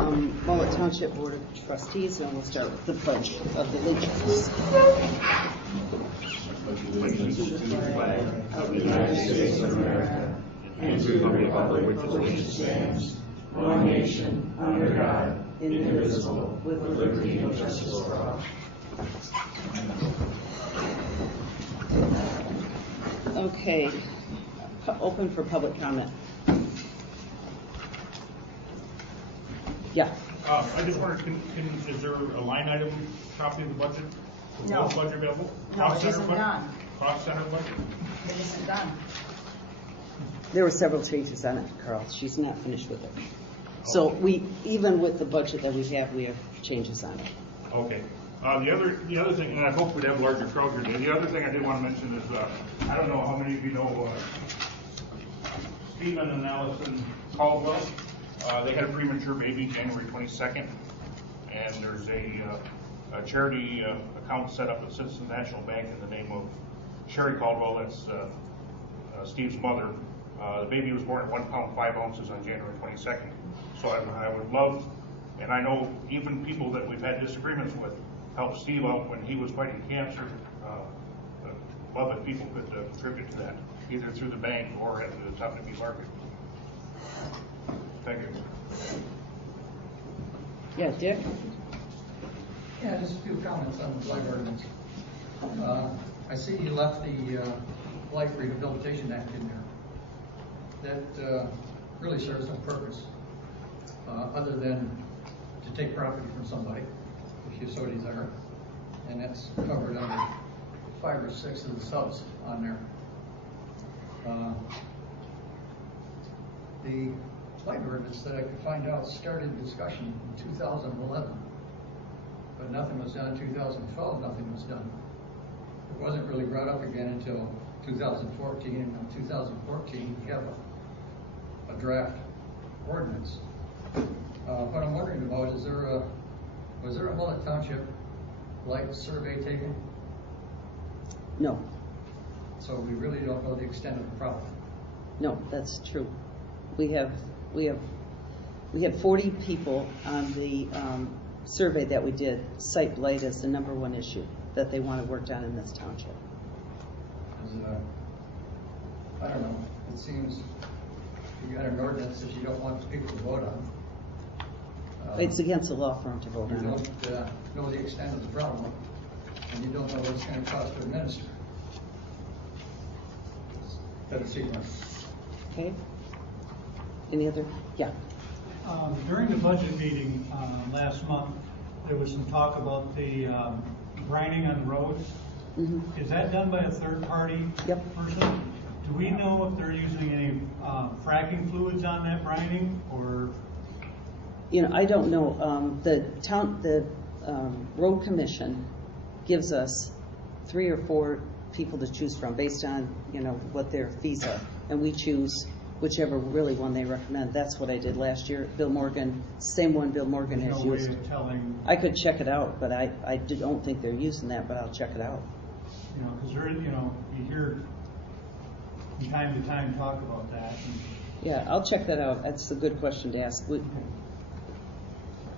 Mullet Township Board of Trustees, and we'll start with the pledge of the allegiance. Allegiance to the flag of the United States of America and to the republic for which it stands, one nation, under God, indivisible, with liberty and justice for all. Okay, open for public comment. Yeah. I just wondered, is there a line item copy of the budget? No. Budget available? No, it isn't done. Cost center budget? It isn't done. There were several changes on it, Carl. She's not finished with it. So even with the budget that we have changes on it. Okay. The other thing, and I hope we'd have a larger crowd here today. The other thing I did want to mention is, I don't know how many of you know Stephen and Allison Caldwell. They had a premature baby January 22nd, and there's a charity account set up at Citizens National Bank in the name of Sherry Caldwell. That's Steve's mother. The baby was born at 1 pound 5 ounces on January 22nd. So I would love, and I know even people that we've had disagreements with, helped Steve out when he was fighting cancer. Love if people could contribute to that, either through the bank or at the Tuckney Market. Thank you. Yeah, Dick? Yeah, just a few comments on the flag ordinance. I see you left the Life Rehabilitation Act in there. That really serves no purpose other than to take property from somebody, if you so desire. And that's covered under 5 or 6 of the subs on there. The flag ordinance that I could find out started discussion in 2011, but nothing was done in 2012, nothing was done. It wasn't really brought up again until 2014, and in 2014 we have a draft ordinance. What I'm wondering about is was there a Mullet Township light survey taken? No. So we really don't know the extent of the problem. No, that's true. We had 40 people on the survey that we did cite blight as the #1 issue that they want to work on in this township. I don't know. It seems you got an ordinance that you don't want people to vote on. It's against the law for them to vote You on it. don't know the extent of the problem, and you don't know what it's going to cost to administer. Better see one. Okay. Any other? Yeah. During the budget meeting last month, there was some talk about the brining on roads. Mm-hmm. Is that done by a third-party person? Do we know if they're using any fracking fluids on that brining, or? I don't know. The road commission gives us 3 or 4 people to choose from based on what their fees are, and we choose whichever really one they recommend. That's what I did last year. Bill Morgan, same one Bill Morgan has used. Way of telling. I could check it out, but I don't think they're using that, but I'll check it out. Because you hear from time to time talk about that. Yeah, I'll check that out. That's a good question to ask.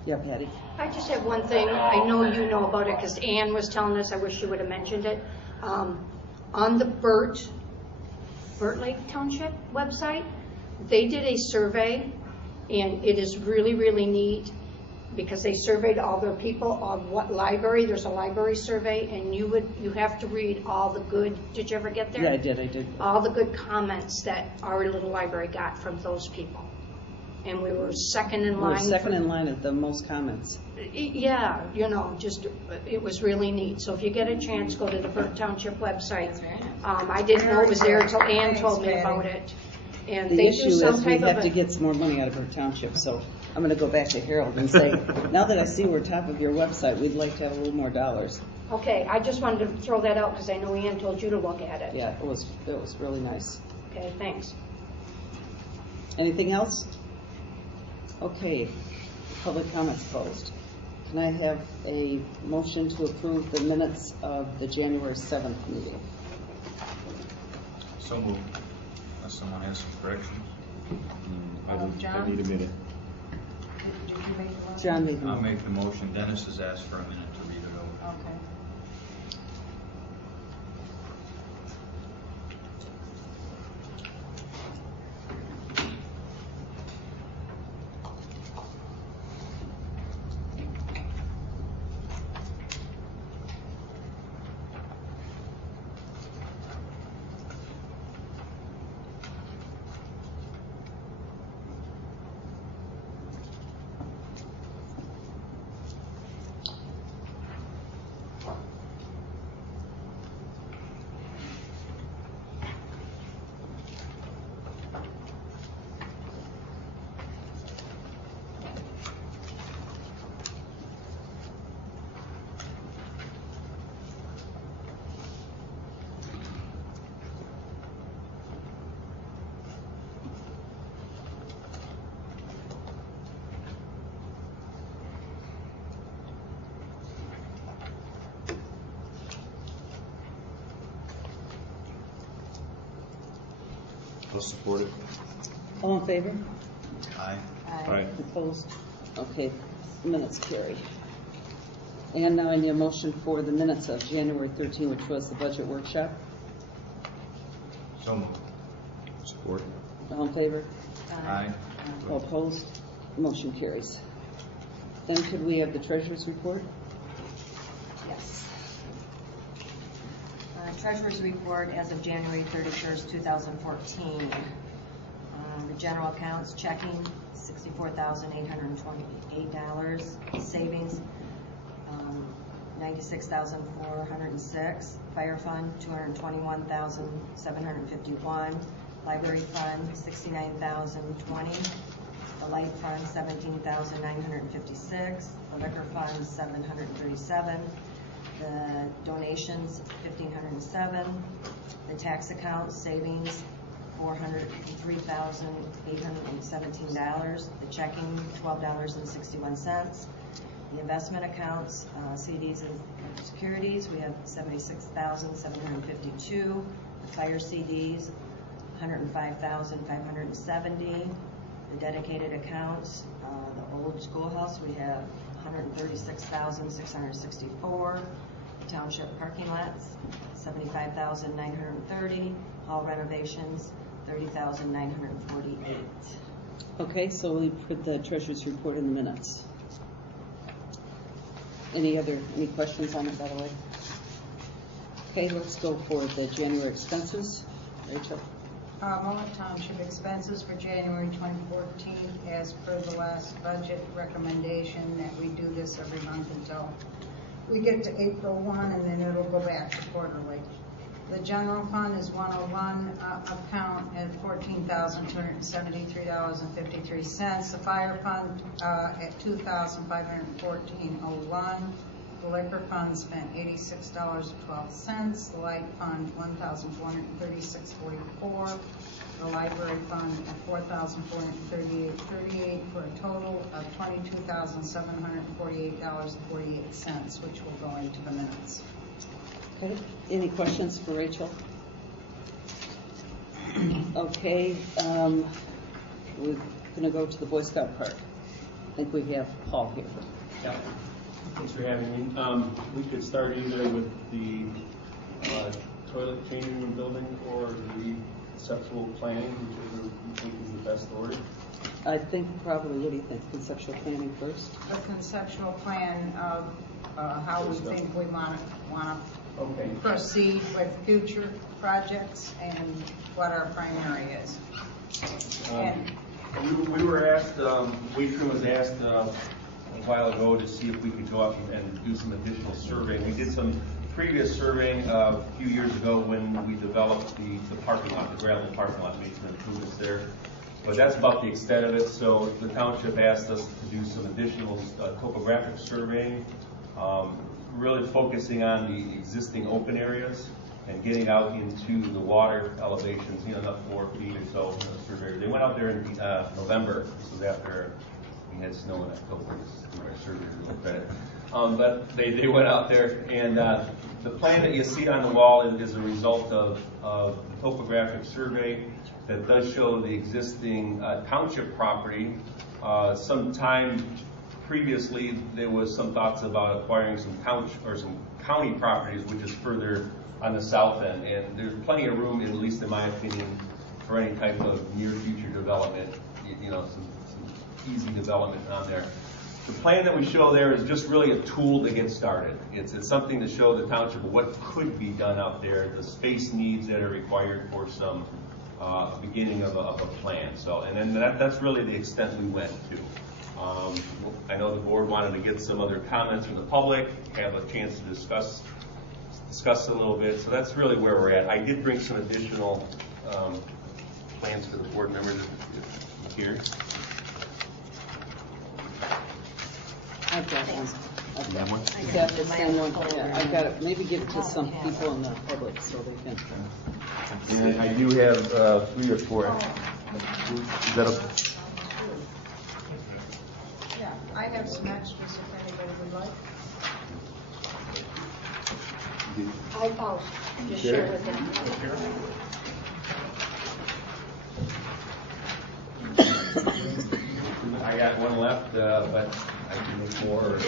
Yeah, Patty? I just have one thing. I know you know about it because Ann was telling us. I wish she would have mentioned it. On the Burt Lake Township website, they did a survey, and it is really, really neat because they surveyed all their people on what library. There's a library survey, and you have to read all the good. Did you ever get there? Yeah, I did. All the good comments that our little library got from those people. And we were second in line. We're second in line at the most comments. Yeah, it was really neat. So if you get a chance, go to the Burt Township website. I didn't know it was there until Ann told me about it. And The they issue do some is we type have of to get some more money out of Burt Township, so I'm going to go back to Harold and say, now that I see we're top of your website, we'd like to have a little more dollars. Okay, I just wanted to throw that out because I know Ann told you to look at it. Yeah, it was really nice. Okay, thanks. Anything else? Okay, public comments closed. Can I have a motion to approve the minutes of the January 7th meeting? So moved. Unless someone has some corrections. John? I need a minute. Did you make John made the I'll motion. make the motion. Dennis has asked for a minute to read it over. Okay. I'll support it. All in favor? Aye. Aye. Opposed? Okay, minutes carry. And now I need a motion for the minutes of January 13, which was the budget workshop. So moved. Support. All in favor? Aye. All opposed? Motion carries. Then could we have the treasurer's report? Yes. Treasurer's report as of January 31st, 2014. The general accounts checking, $64,828. Savings, $96,406. Fire fund, $221,751. Library fund, $69,020. The light fund, $17,956. The liquor fund, $737. The donations, $1,507. The tax account savings, $403,817. The checking, $12.61. The investment accounts, CDs and securities, we have $76,752. The fire CDs, $105,570. The dedicated accounts, the old schoolhouse, we have $136,664. Township parking lots, $75,930. Hall renovations, $30,948. Okay, so we put the treasurer's report in the minutes. Any questions on it, by the way? Okay, let's go for the January expenses. Rachel? Mullet Township expenses for January 2014, as per the last budget recommendation that we do this every month until we get to April 1, and then it'll go back to quarterly. The general fund is 101 account at $14,273.53. The fire fund at $2,514.01. The liquor fund spent $86.12. The light fund $1,436.44. The library fund at $4,438.38 for a total of $22,748.48, which will go into the minutes. Okay, any questions for Rachel? Okay, we're going to go to the Boy Scout Park. I think we have Paul here. Yeah, thanks for having me. We could start either with the toilet changing room building or the conceptual planning, whichever you think is the best order. I think probably, what do you think, conceptual planning first? The conceptual plan of how we think we want to Okay. proceed with future projects and what our primary is. And We were asked, Waitron was asked a while ago to see if we could go out and do some additional surveying. We did some previous surveying a few years ago when we developed the parking lot, the gravel parking lot, made some improvements there. But that's about the extent of it. So the township asked us to do some additional topographic surveying, really focusing on the existing open areas and getting out into the water elevations, about 4 feet or so. They went out there in November. This was after we had snow in October. Our surveyors a little credit. But they went out there, and the plan that you see on the wall is a result of a topographic survey that does show the existing township property. Sometime previously, there was some thoughts about acquiring some some county properties, which is further on the south end. And there's plenty of room, at least in my opinion, for any type of near future development, some easy development on there. The plan that we show there is just really a tool to get started. It's something to show the township what could be done out there, the space needs that are required for some beginning of a plan. So, and then that's really the extent we went to. I know the board wanted to get some other comments from the public, have a chance to discuss a little bit. So that's really where we're at. I did bring some additional plans for the board members here. I've got one. You got one? Yeah, the same one. Yeah, I've got it. Maybe give it to some people in the public so they can. And I do have 3 or 4. Is that okay? Yeah, I have some extras if anybody would like. I'll just share with them. I got one left, but I can make more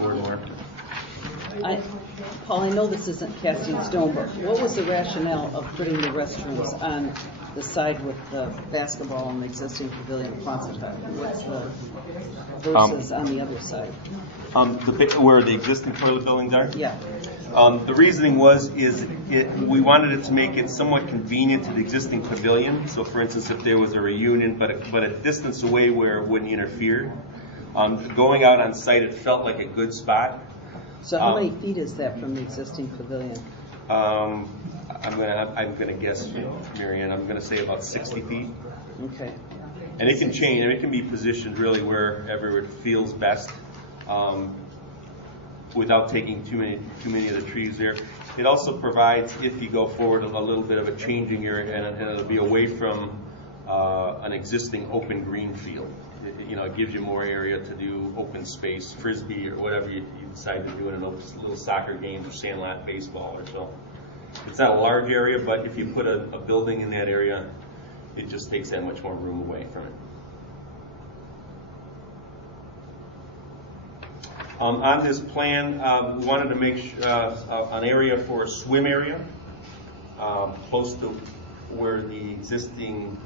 or more. Paul, I know this isn't casting stone, but what was the rationale of putting the restrooms on the side with the basketball and the existing pavilion at Quonset hut? What's the versus on the other side? Where the existing toilet buildings are? Yeah. The reasoning we wanted it to make it somewhat convenient to the existing pavilion. So, for instance, if there was a reunion, but a distance away where it wouldn't interfere. Going out on site, it felt like a good spot. So how many feet is that from the existing pavilion? I'm gonna guess, Marianne. I'm gonna say about 60 feet. Okay. And it can change, and it can be positioned really wherever it feels best, without taking too many of the trees there. It also provides, if you go forward, a little bit of a changing area, and it'll be away from an existing open green field. It gives you more area to do open space, frisbee, or whatever you decide to do in a little soccer games or sandlot baseball or so. It's not a large area, but if you put a building in that area, it just takes that much more room away from it. On this plan, we wanted to make an area for a swim area close to where the existing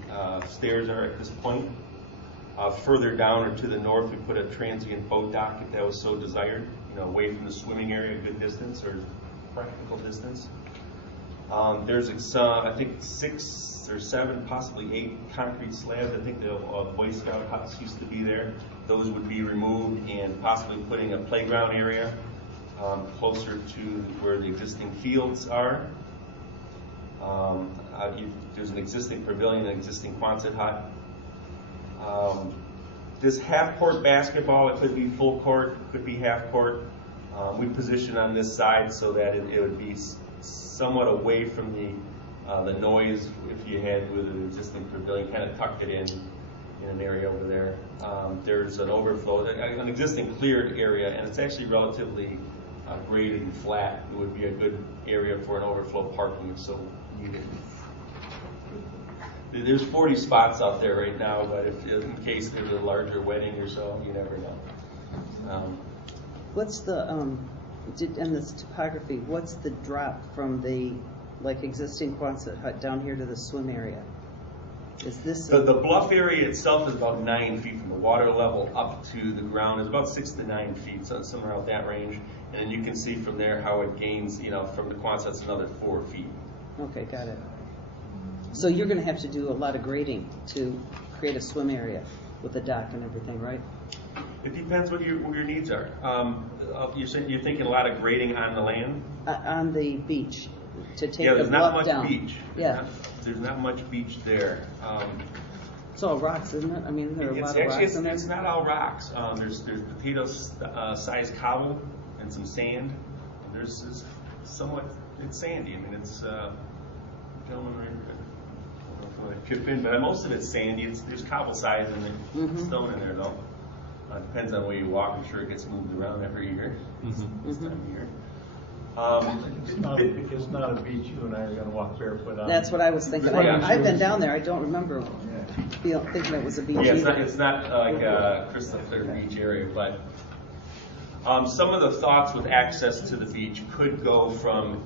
stairs are at this point. Further down or to the north, we put a transient boat dock if that was so desired, away from the swimming area, a good distance or practical distance. There's, I think, 6 or 7, possibly 8 concrete slabs. I think the Boy Scout huts used to be there. Those would be removed and possibly putting a playground area closer to where the existing fields are. There's an existing pavilion, an existing Quonset hut. This half-court basketball, it could be full court, it could be half-court. We position on this side so that it would be somewhat away from the noise if you had with an existing pavilion, kind of tucked it in an area over there. There's an overflow, an existing cleared area, and it's actually relatively graded and flat. It would be a good area for an overflow parking if so needed. There's 40 spots out there right now, but if in case there's a larger wedding or so, you never know. What's the in this topography? What's the drop from the existing Quonset hut down here to the swim area? Is this the bluff area itself is about 9 feet from the water level up to the ground is about 6 to 9 feet, so somewhere out that range. And then you can see from there how it gains. From the Quonset, it's another 4 feet. Okay, got it. So you're going to have to do a lot of grading to create a swim area with a dock and everything, right? It depends what your needs are. You're thinking a lot of grading on the land? On the beach, to take there's the not bluff much down. beach. Yeah. There's not much beach there. It's all rocks, isn't it? I mean, there are a lot of rocks in there. It's not all rocks. There's potato-sized cobble and some sand. There's somewhat, it's sandy. I mean, it's gentlemen right here. Chip in, but most of it's sandy. There's cobble size and stone in there, though. Depends on where you walk. I'm sure it gets moved around every year. This time of year. It's not a beach you and I are going to walk barefoot on. That's what I was thinking. Yeah. I've been down there. I don't remember thinking it was a beach Yeah, either. it's not like Christopher Beach area, but some of the thoughts with access to the beach could go from,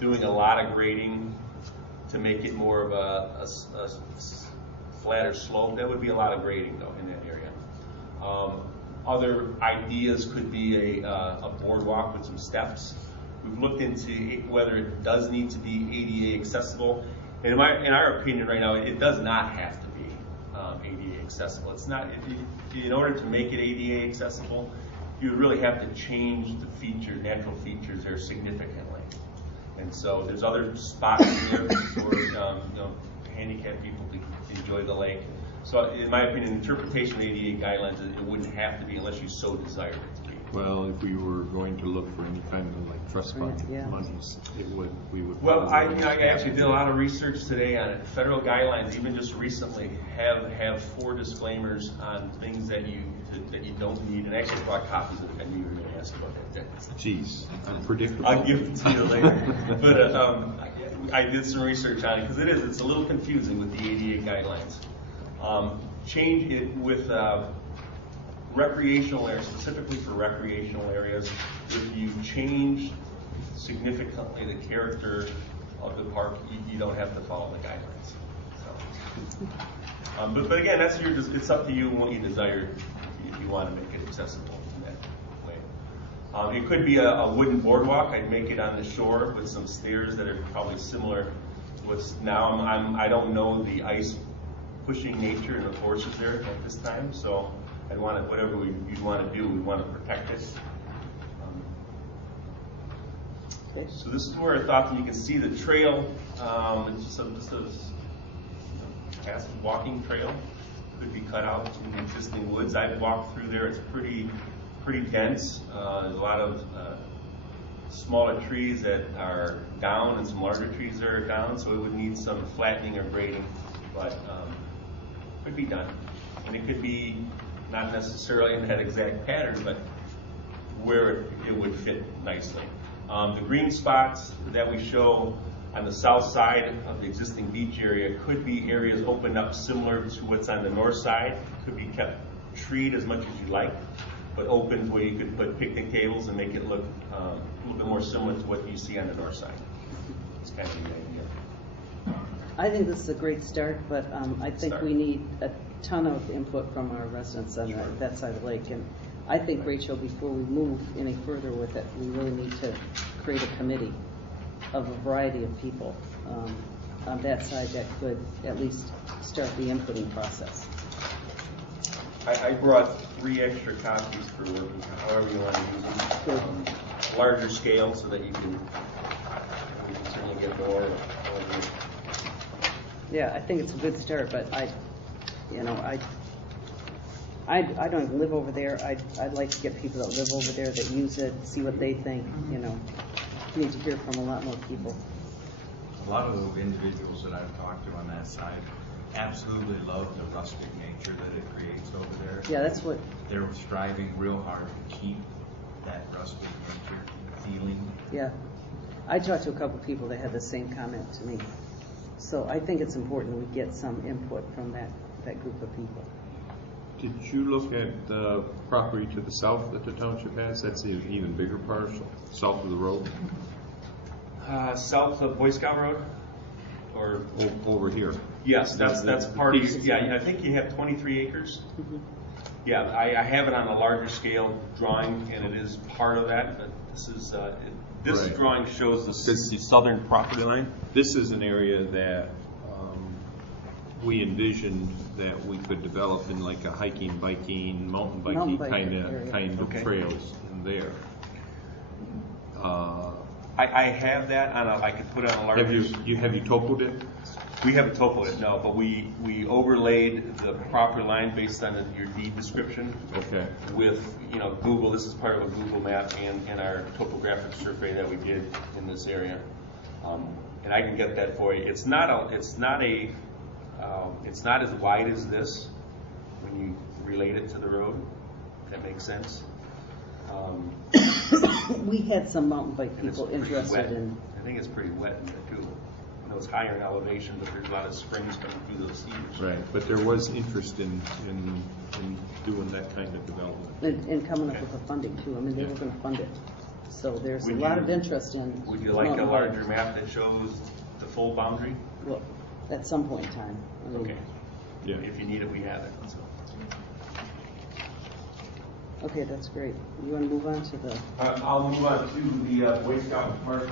doing a lot of grading to make it more of a flatter slope. That would be a lot of grading though in that area. Other ideas could be a boardwalk with some steps. We've looked into whether it does need to be ADA accessible. And in our opinion right now, it does not have to be ADA accessible. It's not, in order to make it ADA accessible, you would really have to change the natural features there significantly. And so there's other spots there for handicapped people to enjoy the lake. So in my opinion, interpretation of ADA guidelines, it wouldn't have to be unless you so desired it to be. Well, if we were going to look for any kind of like trust fund Yeah. monies, we would. Well, I probably- actually did a lot of research today on it. Federal guidelines, even just recently, have 4 disclaimers on things that you don't need. And I actually brought copies of it. I knew you were going to ask about that. Jeez, unpredictable. I'll give it to you later. But I did some research on it because it's a little confusing with the ADA guidelines. Change it with recreational areas, specifically for recreational areas. If you change significantly the character of the park, you don't have to follow the guidelines. So, but again, it's up to you and what you desire if you want to make it accessible in that way. It could be a wooden boardwalk. I'd make it on the shore with some stairs that are probably similar to what's now. I don't know the ice pushing nature and the forces there at this time, so I'd want it, whatever you'd want to do, we want to protect it. Okay. So this is where I thought that you can see the trail. It's just a passive walking trail. Could be cut out in the existing woods. I've walked through there. It's pretty dense. There's a lot of smaller trees that are down and some larger trees that are down, so it would need some flattening or grading, but could be done. And it could be not necessarily in that exact pattern, but where it would fit nicely. The green spots that we show on the south side of the existing beach area could be areas opened up similar to what's on the north side. Could be kept treed as much as you like, but opened where you could put picnic tables and make it look a little bit more similar to what you see on the north side. That's kind of the idea. I think this is a great start, but I think Start. we need a ton of input from our residents on that side of the lake. And I think, Rachel, before we move any further with it, we really need to create a committee of a variety of people on that side that could at least start the inputting process. I brought 3 extra copies for working, however you want to use them. Good. Larger scale so that you can certainly get more. Yeah, I think it's a good start, but I don't even live over there. I'd like to get people that live over there that use it, see what they think. You need to hear from a lot more people. A lot of those individuals that I've talked to on that side absolutely love the rustic nature that it creates over there. Yeah, that's what. They're striving real hard to keep that rustic nature feeling. Yeah, I talked to a couple people that had the same comment to me. So I think it's important that we get some input from that group of people. Did you look at the property to the south that the township has? That's an even bigger parcel, south of the road, South of Boy Scout Road? Or over here. yes, that's part of pieces. yeah, I think you have 23 acres. Mm-hmm. Yeah, I have it on a larger scale drawing, and it is part of that. But this is this Right. drawing shows the southern property line. This is an area that we envisioned that we could develop in like a hiking, biking, mountain biking area. kind of Okay. trails in there. I have that on I could put it on a larger. Have you topoed it? We haven't topoed it, no, but we overlaid the proper line based on your deed description. Okay. With Google. This is part of a Google map and our topographic survey that we did in this area, and I can get that for you. It's not as wide as this when you relate it to the road. If that makes sense. We had some mountain bike And it's people pretty interested wet. in. I think it's pretty wet in there too. it's higher in elevation, but there's a lot of springs coming through those cedars. Right, but there was interest in doing that kind of development. And coming up with the funding too. I mean, they were going to fund it. So there's Would a lot you- of interest in. Would you like a Mountain Hard. larger map that shows the full boundary? Well, at some point in time. I mean, Okay. Yeah. If you need it, we have it, so. Okay, that's great. You want to move on to the, I'll move on to the Boy Scout Park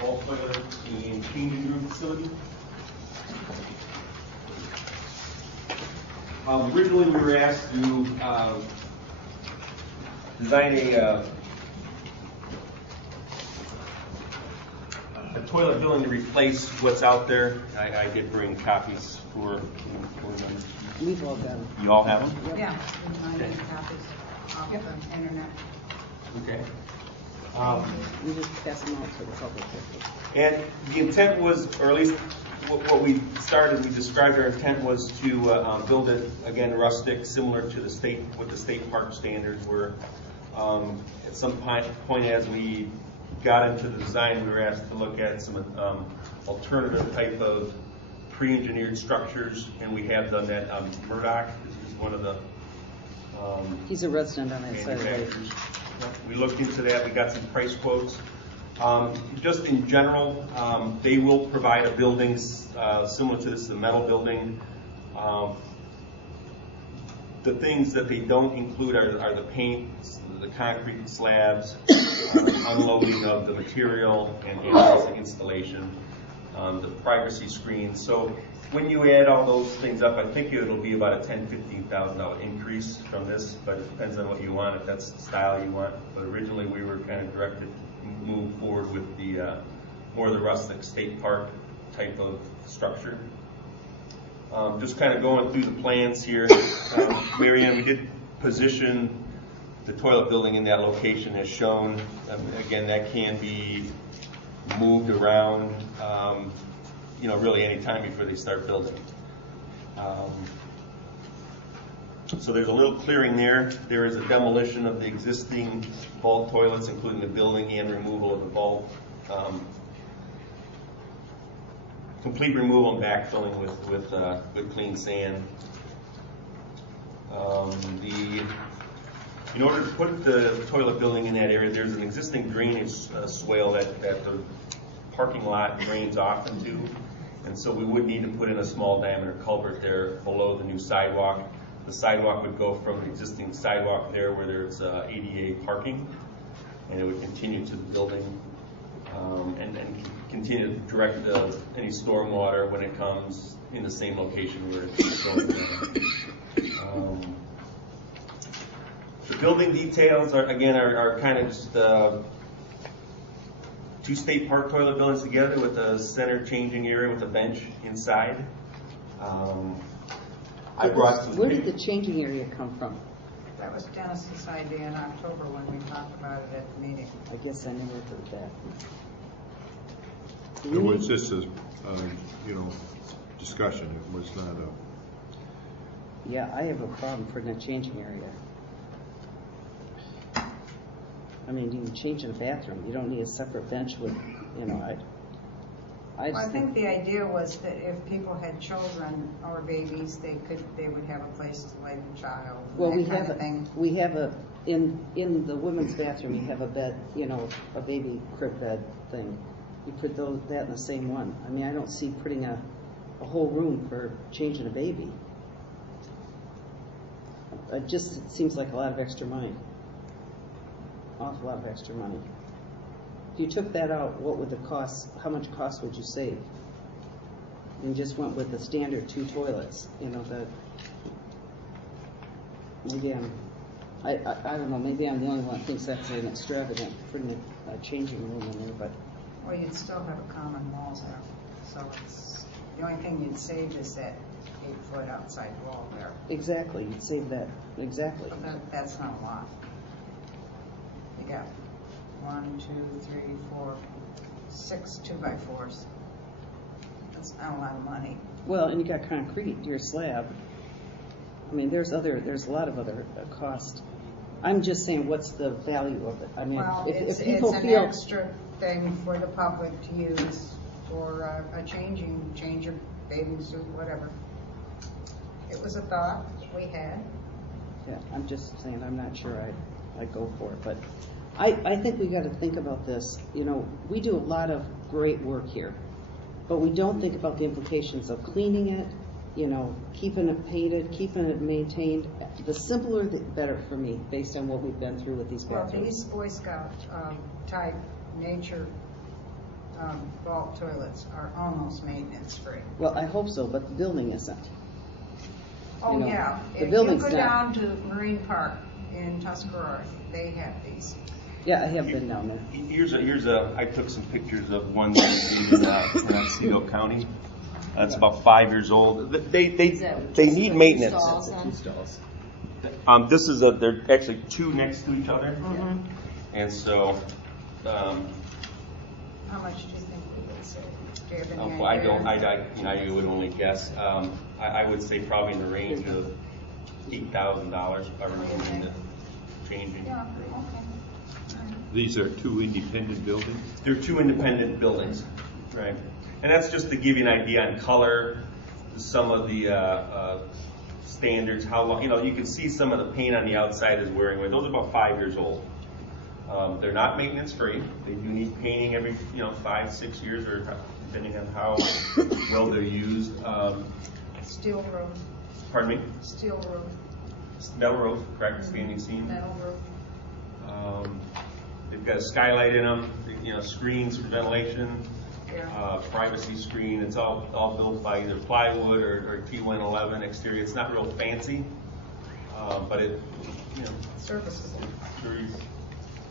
ball toilet and changing room facility. Originally, we were asked to design a toilet building to replace what's out there. I did bring copies for them. we've all got them. You all have them? Yeah, we need copies off the internet. Okay. We just pass them out to the public. And the intent was, or at least what we started, we described our intent was to build it, again, rustic, similar to the state, what the state park standards were. At some point as we got into the design, we were asked to look at some alternative type of pre-engineered structures, and we have done that. Murdoch is one of the He's a resident on that side of the lake. manufacturers. We looked into that, we got some price quotes. Just in general, they will provide a building similar to this, a metal building. The things that they don't include are the paint, the concrete slabs, unloading of the material, and installation, the privacy screens. So when you add all those things up, I think it'll be about a $10,000-$15,000 increase from this, but it depends on what you want, if that's the style you want. But originally we were kind of directed to move forward with the more of the rustic state park type of structure. Just kind of going through the plans here. Mary Ann, we did position the toilet building in that location as shown. Again, that can be moved around, really any time before they start building. So there's a little clearing there. There is a demolition of the existing vault toilets, including the building and removal of the vault. Complete removal and backfilling with good clean sand. In order to put the toilet building in that area, there's an existing drainage swale that the parking lot drains off into, and so we would need to put in a small diameter culvert there below the new sidewalk. The sidewalk would go from the existing sidewalk there where there's ADA parking, and it would continue to the building and continue to direct any stormwater when it comes in the same location where it's going. The building details are kind of just two state park toilet buildings together with a center changing area with a bench inside. I brought some. Where did the changing area come from? That was Dennis's idea in October when we talked about it at the meeting. I guess I never heard that. It was just a, discussion. It was not a. Yeah, I have a problem for the changing area. I mean, you can change in a bathroom. You don't need a separate bench with, I Well, I just think the idea was that if people had children or babies, they would have a place to lay the child, well, that kind of thing. we have in the women's bathroom, you have a bed, a baby crib bed thing. You put that in the same one. I mean, I don't see putting a whole room for changing a baby. It seems like a lot of extra money. Awful lot of extra money. If you took that out, what would the cost, how much cost would you save? And just went with the standard 2 toilets, maybe I don't know, maybe I'm the only one that thinks that's an extravagant, putting a changing room in there, but. Well, you'd still have a common wall there, so the only thing you'd save is that 8-foot outside wall there. Exactly, you'd save that, exactly. But that's not a lot. You got 1, 2, 3, 4, 6 2x4s. That's not a lot of money. Well, and you got concrete, your slab. I mean, there's a lot of other costs. I'm just saying, what's the value of it? I mean, Well, if it's people an feel extra thing for the public to use for a change of bathing suit, whatever. It was a thought we had. Yeah, I'm just saying, I'm not sure I'd go for it, but I think we gotta think about this. You know, we do a lot of great work here, but we don't think about the implications of cleaning it, you know, keeping it painted, keeping it maintained. The simpler, the better for me, based on what we've been through with these Well, bathrooms. these Boy Scout type nature vault toilets are almost maintenance free. Well, I hope so, but the building isn't. Oh, You know, yeah. the If building's you go not. down to Marine Park in Tuscarora, they have these. Yeah, I have been down there. I took some pictures of one that's in Otsego County. It's about 5 years old. They need maintenance. They're actually two next to each other. Mm-hmm. And so, How much do you think we would save? Do you have any I idea? don't, I would only guess. I would say probably in the range of $8,000 if I remember in the changing. Yeah, okay. These are two independent buildings? They're two independent buildings, right? And that's just to give you an idea on color, some of the standards, how long, you can see some of the paint on the outside is wearing away. Those are about 5 years old. They're not maintenance free. They do need painting every, 5-6 years, or depending on how well they're used. Steel roof, Pardon me? steel roof, Metal roof, correct, standing seam. metal roof. They've got a skylight in them, screens for ventilation, Yeah. privacy screen. It's all built by either plywood or T111 exterior. It's not real fancy, but it, Serviceable. very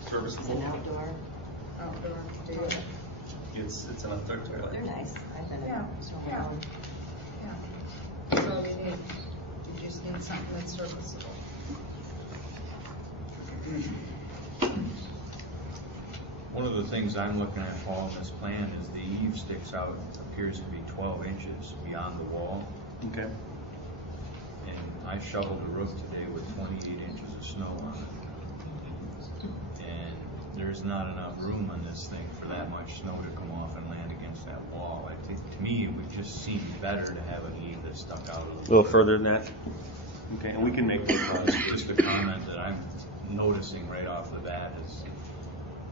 serviceable. Outdoor. Outdoor. It's an outdoor toilet. They're nice. I've been in Yeah, so yeah. long. Yeah. So you just need something that's serviceable. One of the things I'm looking at, Paul, in this plan is the eave sticks out, appears to be 12 inches beyond the wall. Okay. And I shoveled the roof today with 28 inches of snow on it. And there's not enough room on this thing for that much snow to come off and land against that wall. I think, to me, it would just seem better to have an eave that stuck out A little further than that. Okay, and we can make those. Just a comment that I'm noticing right off the bat is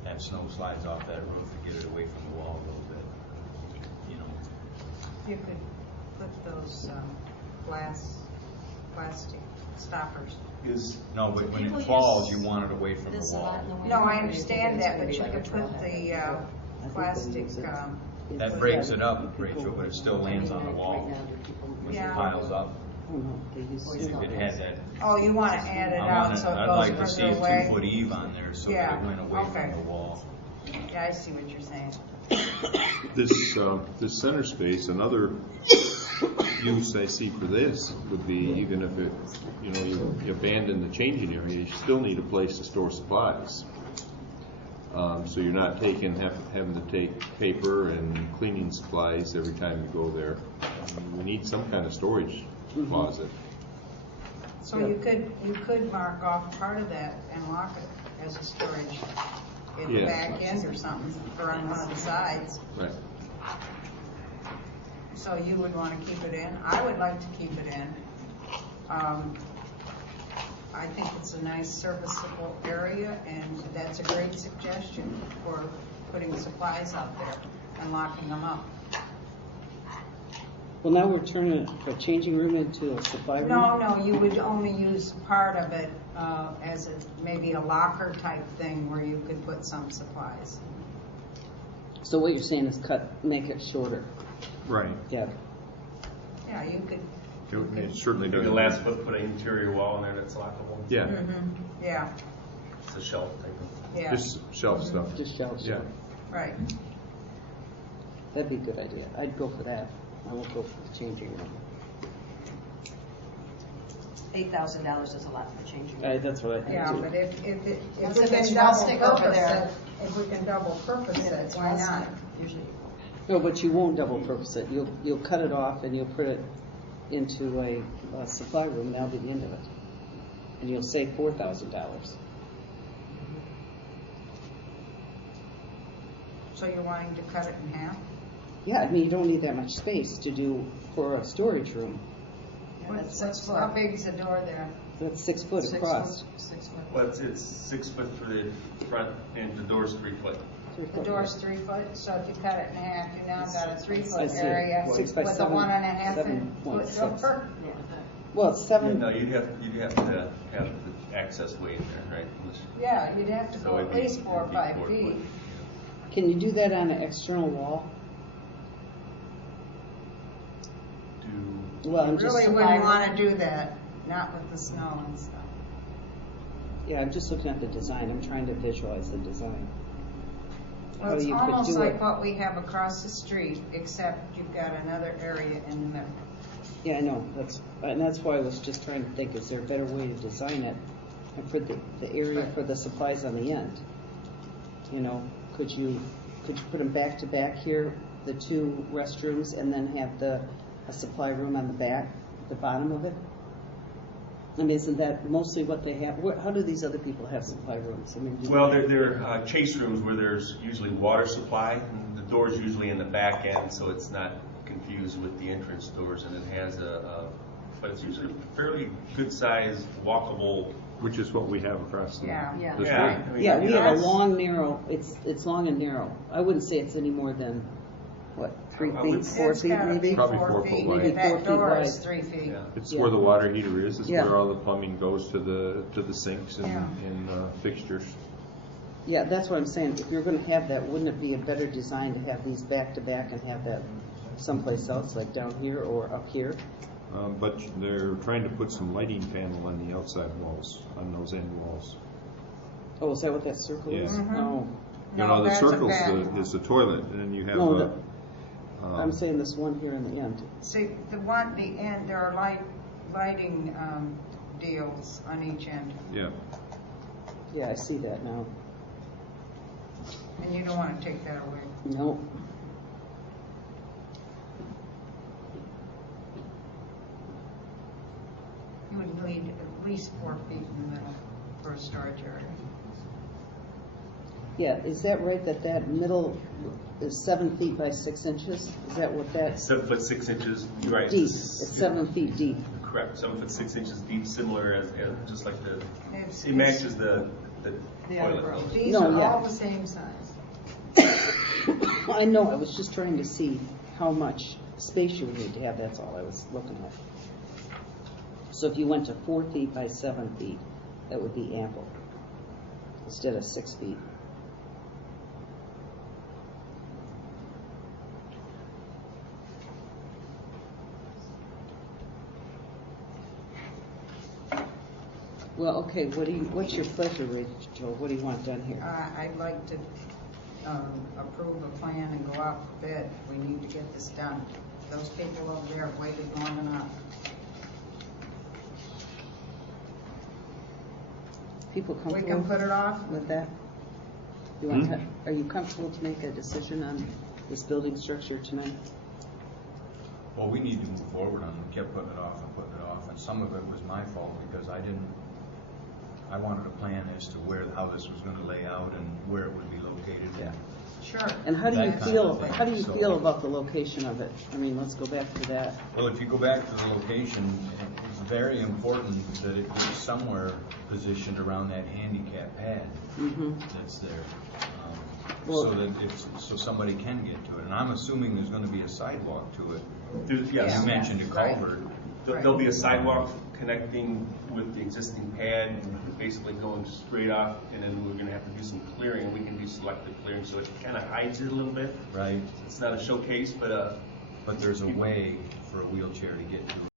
that snow slides off that roof to get it away from the wall a little bit. You could put those plastic stoppers. No, but when People it falls, use you want it away from the This a lot in wall. the winter. No, I or do you understand think that, but it's you gonna be could like a put trail the head? plastic, That breaks it up, Rachel, but it still lands on the wall, Right now, do people- which Yeah. piles up. I don't know, they use. Boy Scout It had that. oh, you want to add it out so it I'd like to goes see further a away? 2-foot eave on there so that Yeah, it went away okay. from the wall. Yeah, I see what you're saying. This center space, another use I see for this would be, even if it, you abandon the changing area, you still need a place to store supplies. So you're not having to take paper and cleaning supplies every time you go there. We need some kind of storage closet. So you could mark off part of that and lock it as a storage in the Yeah. back end or something, or on one of the sides. Right. So you would want to keep it in. I would like to keep it in. I think it's a nice serviceable area, and that's a great suggestion for putting supplies out there and locking them up. Well, now we're turning a changing room into a supply room? No, you would only use part of it as maybe a locker type thing where you could put some supplies. So what you're saying is make it shorter? Right. Yeah. Yeah, you could. It certainly Maybe doesn't. the last put an interior wall in there that's lockable. Yeah, Yeah, It's a shelf type of. yeah, just shelf stuff. Just shelves? Yeah. right. That'd be a good idea. I'd go for that. I won't go for the changing room. $8,000 is a lot for changing. That's what I think Yeah, too. but if Plus we if it's can double rustic over purpose there. it, if we can double purpose it, why not? Usually. No, but you won't double purpose it. You'll cut it off and you'll put it into a supply room, and that'll be the end of it. And you'll save $4,000. So you're wanting to cut it in half? Yeah, I mean, you don't need that much space to do for a storage room. How big's the door there? That's 6 foot across. 6 foot. Well, it's 6 foot for the front and the door's 3 foot. 3 The foot. door's 3 foot, so if you cut it in half, you now got a 3 I foot see. area 6 by with a 7, 1.5 foot 7.6. door. Well, it's 7. No, you'd have to have the access way in there, right? Yeah, you'd have to So go at it'd be- least 4 or it'd be 5 4 feet. foot. Can you do that on an external wall? Do Well, I'm You just. really wouldn't want to do that, not with the snow and stuff. Yeah, I'm just looking at the design. I'm trying to visualize the design. Well, How it's you could almost do like it. what we have across the street, except you've got another area in the middle. Yeah, I know. And that's why I was just trying to think, is there a better way to design it? And for the area for the supplies on the end? You know, could you put them back to back here, the 2 restrooms, and then have a supply room on the back, the bottom of it? I mean, isn't that mostly what they have? How do these other people have supply rooms? I mean, well, they're chase rooms where there's usually water supply. And the door's usually in the back end, so it's not confused with the entrance doors, and it has but it's usually a fairly good sized walkable. Which is what we have across the. Yeah. Yeah. the Yeah, street. I mean, yeah, we you know, have a it's- long, narrow. It's long and narrow. I wouldn't say it's any more than what, 3 I feet, would- 4 It's feet, gotta maybe. be Probably 4 4 feet. foot wide. Maybe 4 That feet door is wide. 3 feet. Yeah. It's Yeah. where the water heater is. It's Yeah. where all the plumbing goes to the sinks and, Yeah. and fixtures. Yeah, that's what I'm saying. If you're going to have that, wouldn't it be a better design to have these back to back and have that someplace else, like down here or up here? But they're trying to put some lighting panel on the outside walls, on those end walls. Oh, is that what that circle is? Yeah. Oh, You No, know, the that's a circle's bad is the toilet, and then you have No, a. I'm saying this one here in the end. See, the end, there are lighting deals on each end, Yeah. Yeah, I see that now. and you don't want to take that away. Nope. You would need at least 4 feet in the middle for a storage area. Yeah, is that right that middle is 7 feet by 6 inches? Is that what that's 7 foot 6 inches. You're right. deep? It's 7 feet deep. Correct. 7 foot 6 inches deep, similar as just like the. It's- It matches the other toilet. room. These No, are yeah. all the same size. I know, I was just trying to see how much space you would need to have, that's all I was looking at. So if you went to 4 feet by 7 feet, that would be ample, instead of 6 feet. Well, okay, what's your pleasure, Rachel? What do you want done here? I'd like to approve a plan and go out for bid. We need to get this done. Those people over there have waited long enough. People We can comfortable put it off. with that? You want to, are you comfortable to make a decision on this building structure tonight? Well, we need to move forward on it. We kept putting it off and putting it off, and some of it was my fault because I wanted a plan as to how this was gonna lay out and where it would be located. Yeah. Sure. And how do you That kind feel, of thing. how do you So- feel about the location of it? I mean, let's go back to that. Well, if you go back to the location, it's very important that it be somewhere positioned around that handicap pad Mm-hmm. that's there. Well- So somebody can get to it. And I'm assuming there's gonna be a sidewalk to it. Yes. Yeah. You mentioned a Right. culvert. There'll be a sidewalk connecting with the existing pad, basically going straight off, and then we're gonna have to do some clearing, and we can do selective clearing, so it kind of hides it a little bit. Right, It's not a showcase, but but there's a way for a wheelchair to get to it